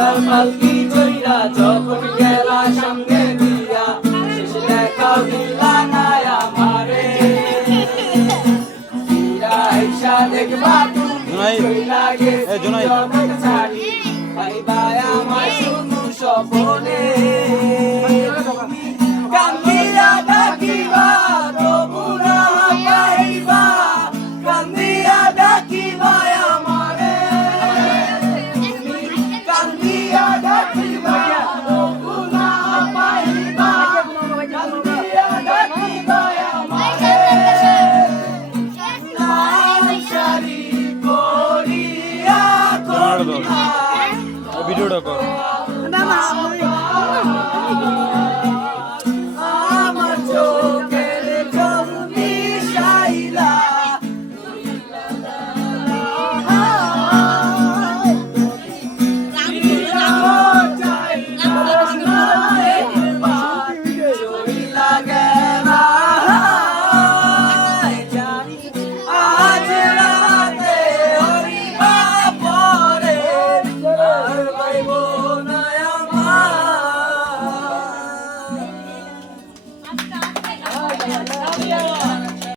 ঘোড়ার পালকি চইরা যখন গেলা সঙ্গে দিয়া শেষে দেখা দিলা না আমারে ফিরা আইসা দেখবা তুমি চইলা গেছি জগৎ ছাড়ি পাইবা আমায় শুধু স্বপনে কান্দিয়া ডাকিবা তবু না পাইবা কান্দিয়া ডাকিবা আমারে কান্দিয়া ডাকিবা তবু না পাইবা কান্দিয়া ডাকিবা আমারে লাল শাড়ি পরিয়া কোন ভিডিওটা কর